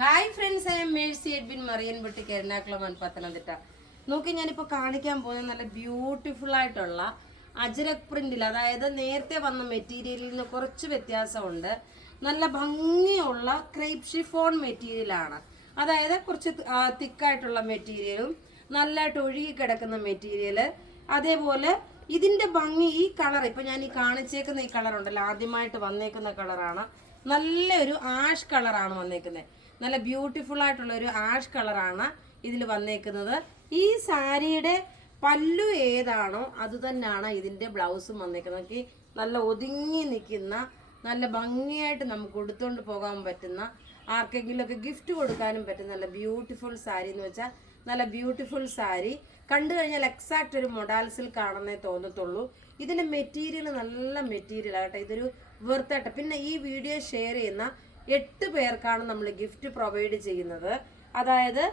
Hi friends, I am Mercy Edwin മറിയൻപട്ടിക്ക് എറണാകുളം പത്തനംതിട്ട. നോക്കി ഞാനിപ്പോൾ കാണിക്കാൻ പോകുന്ന നല്ല ബ്യൂട്ടിഫുൾ ആയിട്ടുള്ള അജ്രക് പ്രിന്റിൽ, അതായത് നേരത്തെ വന്ന മെറ്റീരിയലിൽ നിന്ന് കുറച്ച് വ്യത്യാസമുണ്ട്. നല്ല ഭംഗിയുള്ള ക്രേപ്പ് ഷിഫോൺ മെറ്റീരിയലാണ്. അതായത് കുറച്ച് തിക്കായിട്ടുള്ള മെറ്റീരിയലും നല്ലതായിട്ട് ഒഴുകി കിടക്കുന്ന മെറ്റീരിയൽ. അതേപോലെ ഇതിന്റെ ഭംഗി, ഈ കളർ ഇപ്പൊ ഞാൻ ഈ കാണിച്ചേക്കുന്ന ഈ കളർ ഉണ്ടല്ലോ, ആദ്യമായിട്ട് വന്നേക്കുന്ന കളറാണ്. നല്ലൊരു ആഷ് കളറാണ് വന്നേക്കുന്നത്. നല്ല ബ്യൂട്ടിഫുൾ ആയിട്ടുള്ള ഒരു ആഷ് കളറാണ് ഇതിൽ വന്നേക്കുന്നത്. ഈ സാരിയുടെ പല്ലു ഏതാണോ അത് തന്നെയാണ് ഇതിന്റെ ബ്ലൗസും വന്നേക്കുന്നത്. നല്ല ഒതുങ്ങി നിൽക്കുന്ന, നല്ല ഭംഗിയായിട്ട് നമുക്ക് ഉടുത്തുകൊണ്ട് പോകാൻ പറ്റുന്ന, ആർക്കെങ്കിലും ഒക്കെ ഗിഫ്റ്റ് കൊടുക്കാനും പറ്റുന്ന നല്ല ബ്യൂട്ടിഫുൾ സാരി എന്ന് വെച്ചാൽ നല്ല ബ്യൂട്ടിഫുൾ സാരി. കണ്ടു കഴിഞ്ഞാൽ എക്സാക്റ്റ് ഒരു മൊഡാൽ സിൽക്ക് ആണെന്നേ തോന്നത്തുള്ളൂ. ഇതിന്റെ മെറ്റീരിയൽ നല്ല മെറ്റീരിയൽ ആകട്ടെ. ഇതൊരു വെർത്തായിട്ട്. പിന്നെ ഈ വീഡിയോ ഷെയർ ചെയ്യുന്ന 8 പേർക്കാണ് നമ്മൾ ഗിഫ്റ്റ് പ്രൊവൈഡ് ചെയ്യുന്നത്. അതായത്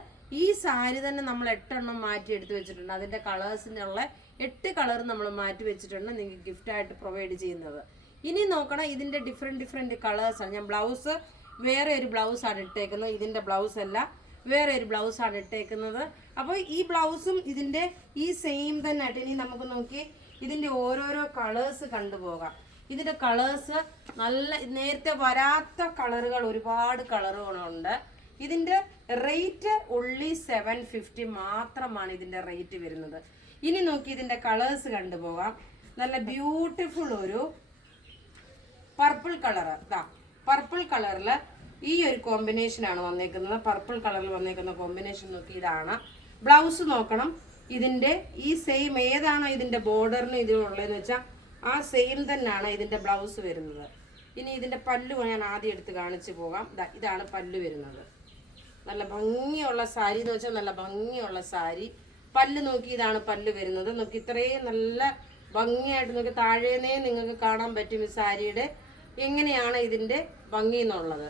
ഈ സാരി തന്നെ നമ്മൾ 8 എണ്ണം മാറ്റി എടുത്തു വെച്ചിട്ടുണ്ട്. അതിന്റെ കളേഴ്സിനുള്ള 8 കളർ നമ്മൾ മാറ്റി വെച്ചിട്ടുണ്ട് നിങ്ങൾക്ക് ഗിഫ്റ്റ് ആയിട്ട് പ്രൊവൈഡ് ചെയ്യുന്നത്. ഇനി നോക്കണം, ഇതിന്റെ ഡിഫറെന്റ് കളേഴ്സാണ്. ഞാൻ ബ്ലൗസ് വേറെ ഒരു ബ്ലൗസാണ് ഇട്ടേക്കുന്നത്. ഇതിന്റെ ബ്ലൗസ് അല്ല, വേറെ ഒരു ബ്ലൗസാണ് ഇട്ടേക്കുന്നത്. അപ്പോൾ ഈ ബ്ലൗസും ഇതിന്റെ ഈ സെയിം തന്നെ ആയിട്ട്. ഇനി നമുക്ക് നോക്കി ഇതിന്റെ ഓരോരോ കളേഴ്സ് കണ്ടുപോകാം. ഇതിന്റെ കളേഴ്സ് നല്ല നേരത്തെ വരാത്ത കളറുകൾ, ഒരുപാട് കളറുകളുണ്ട്. ഇതിന്റെ റേറ്റ് ഉള്ളി 750 മാത്രമാണ് ഇതിന്റെ റേറ്റ് വരുന്നത്. ഇനി നോക്കി ഇതിന്റെ കളേഴ്സ് കണ്ടുപോകാം. നല്ല ബ്യൂട്ടിഫുൾ ഒരു പർപ്പിൾ കളർ. പർപ്പിൾ കളറിൽ ഈ ഒരു കോമ്പിനേഷൻ ആണ് വന്നേക്കുന്നത്. പർപ്പിൾ കളറിൽ വന്നേക്കുന്ന കോമ്പിനേഷൻ നോക്കി ഇതാണ്. ബ്ലൗസ് നോക്കണം, ഇതിന്റെ ഈ സെയിം ഏതാണോ ഇതിന്റെ ബോർഡറിന് ഇതിനുള്ളതെന്ന് വെച്ചാൽ ആ സെയിം തന്നെയാണ് ഇതിന്റെ ബ്ലൗസ് വരുന്നത്. ഇനി ഇതിന്റെ പല്ലു ഞാൻ ആദ്യം എടുത്ത് കാണിച്ചു പോകാം. ഇതാണ് പല്ലു വരുന്നത്. നല്ല ഭംഗിയുള്ള സാരി എന്ന് വെച്ചാൽ നല്ല ഭംഗിയുള്ള സാരി. പല്ല് നോക്കി, ഇതാണ് പല്ല് വരുന്നത്. നോക്കി ഇത്രയും നല്ല ഭംഗിയായിട്ട് നോക്കി താഴേന്നേ നിങ്ങൾക്ക് കാണാൻ പറ്റും ഈ സാരിയുടെ എങ്ങനെയാണ് ഇതിന്റെ ഭംഗി എന്നുള്ളത്.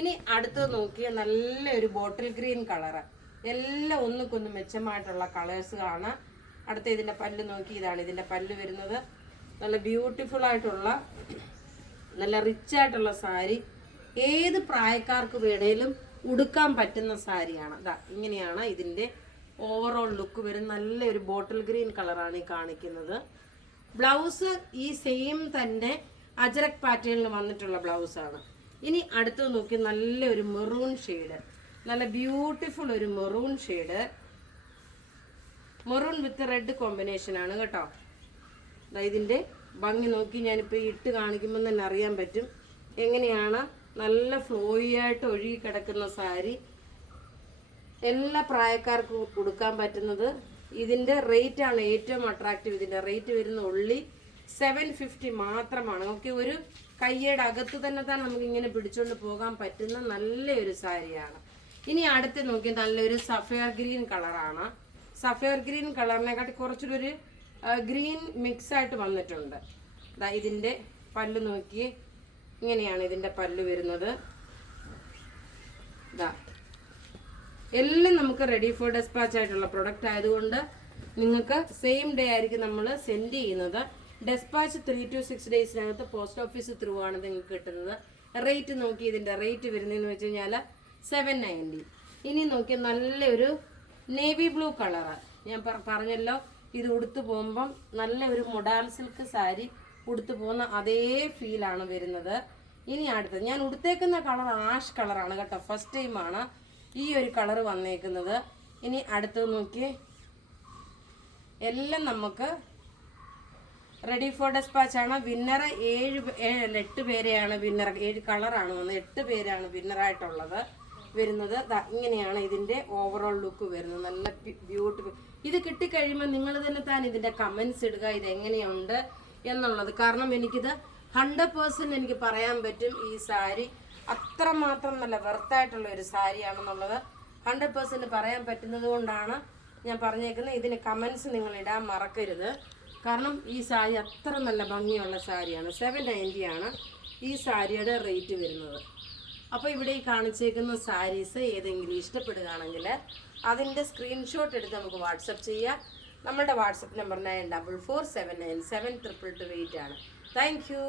ഇനി അടുത്തത് നോക്കിയ നല്ലൊരു ബോട്ടിൽ ഗ്രീൻ കളറ്. എല്ലാം ഒന്നുകൊന്ന് മെച്ചമായിട്ടുള്ള കളേഴ്സ് ആണ്. അടുത്ത ഇതിന്റെ പല്ല് നോക്കി, ഇതാണ് ഇതിന്റെ പല്ല് വരുന്നത്. നല്ല ബ്യൂട്ടിഫുൾ ആയിട്ടുള്ള നല്ല റിച്ച് ആയിട്ടുള്ള സാരി. ഏത് പ്രായക്കാർക്ക് വേണേലും ഉടുക്കാൻ പറ്റുന്ന സാരിയാണ്. ഇങ്ങനെയാണ് ഇതിന്റെ ഓവറോൾ ലുക്ക് വരും. നല്ലൊരു ബോട്ടിൽ ഗ്രീൻ കളറാണ് ഈ കാണിക്കുന്നത്. ബ്ലൗസ് ഈ സെയിം തന്നെ അജ്രക് പാറ്റേണിൽ വന്നിട്ടുള്ള ബ്ലൗസാണ്. ഇനി അടുത്ത് നോക്കി നല്ലൊരു മെറൂൺ ഷെയ്ഡ്, നല്ല ബ്യൂട്ടിഫുൾ ഒരു maroon shade. Maroon with red combination ആണ് കേട്ടോ. ഇതിന്റെ ഭംഗി നോക്കി ഞാനിപ്പോൾ ഇട്ട് കാണിക്കുമ്പോൾ തന്നെ അറിയാൻ പറ്റും എങ്ങനെയാണ് നല്ല ഫ്ലോയി ആയിട്ട് ഒഴുകി കിടക്കുന്ന സാരി. എല്ലാ പ്രായക്കാർക്കും കൊടുക്കാൻ പറ്റുന്നത്. ഇതിന്റെ റേറ്റ് ആണ് ഏറ്റവും അട്രാക്റ്റീവ്. ഇതിന്റെ റേറ്റ് വരുന്ന ഉള്ളി 750 മാത്രമാണ്. ഓക്കെ, ഒരു കയ്യുടെ അകത്ത് തന്നെ നമുക്ക് ഇങ്ങനെ പിടിച്ചുകൊണ്ട് പോകാൻ പറ്റുന്ന നല്ലൊരു സാരിയാണ്. ഇനി അടുത്ത് നോക്കി നല്ലൊരു സഫയർ ഗ്രീൻ കളറാണ്. സഫയർ ഗ്രീൻ കളറിനെക്കാട്ടി കുറച്ചൊരു ഗ്രീൻ മിക്സ് ആയിട്ട് വന്നിട്ടുണ്ട്. ഇതിന്റെ പല്ല് നോക്കി, ഇങ്ങനെയാണ് ഇതിന്റെ പല്ല് വരുന്നത്. എല്ലാം നമുക്ക് റെഡി ഫോർ ഡെസ്പാച്ച് ആയിട്ടുള്ള പ്രൊഡക്റ്റ് ആയതുകൊണ്ട് നിങ്ങൾക്ക് സെയിം ഡേ ആയിരിക്കും നമ്മൾ സെൻഡ് ചെയ്യുന്നത്. ഡെസ്പാച്ച് 3 to 6 ഡേയ്സിനകത്ത് പോസ്റ്റ് ഓഫീസ് ത്രൂ ആണ് നിങ്ങൾക്ക് കിട്ടുന്നത്. റേറ്റ് നോക്കി, ഇതിന്റെ റേറ്റ് വരുന്നതെന്ന് വെച്ച് കഴിഞ്ഞാൽ 790. ഇനി നോക്കി നല്ലൊരു നേവി ബ്ലൂ കളറ്. ഞാൻ പറഞ്ഞല്ലോ, ഇത് ഉടുത്തു പോകുമ്പം നല്ല ഒരു മൊഡാൽ സിൽക്ക് സാരി ഉടുത്തു പോകുന്ന അതേ ഫീലാണ് വരുന്നത്. ഇനി അടുത്തത് ഞാൻ ഉടുത്തേക്കുന്ന കളർ ആഷ് കളറാണ് കേട്ടോ. ഫസ്റ്റ് ടൈമാണ് ഈ ഒരു കളർ വന്നേക്കുന്നത്. ഇനി അടുത്തത് നോക്കി, എല്ലാം നമുക്ക് റെഡി ഫോർ ഡെസ്പാച്ച് ആണ്. വിന്നർ 8 പേരെയാണ് വിന്നർ. 7 കളറാണ് വന്നത്. 8 പേരാണ് വിന്നറായിട്ടുള്ളത് വരുന്നത്. ഇങ്ങനെയാണ് ഇതിന്റെ ഓവറോൾ ലുക്ക് വരുന്നത്. നല്ല ബ്യൂട്ടിഫുൾ. ഇത് കിട്ടിക്കഴിയുമ്പോൾ നിങ്ങൾ തന്നെ ഇതിന്റെ കമന്റ്സ് ഇടുക, ഇത് എങ്ങനെയുണ്ട് എന്നുള്ളത്. കാരണം എനിക്കിത് 100% എനിക്ക് പറയാൻ പറ്റും ഈ സാരി അത്രമാത്രം നല്ല വെർത്തായിട്ടുള്ള ഒരു സാരിയാണെന്നുള്ളത് 100% പറയാൻ പറ്റുന്നത് കൊണ്ടാണ് ഞാൻ പറഞ്ഞേക്കുന്നത്. ഇതിന് കമന്റ്സ് നിങ്ങൾ ഇടാൻ മറക്കരുത്. കാരണം ഈ സാരി അത്ര നല്ല ഭംഗിയുള്ള സാരിയാണ്. 790 ആണ് ഈ സാരിയുടെ റേറ്റ് വരുന്നത്. അപ്പോൾ ഇവിടെ ഈ കാണിച്ചേക്കുന്ന സാരീസ് ഏതെങ്കിലും ഇഷ്ടപ്പെടുകയാണെങ്കിൽ അതിൻ്റെ സ്ക്രീൻഷോട്ട് എടുത്ത് നമുക്ക് വാട്സപ്പ് ചെയ്യാം. നമ്മളുടെ വാട്സപ്പ് നമ്പർ 9447972228 ആണ്. Thank you.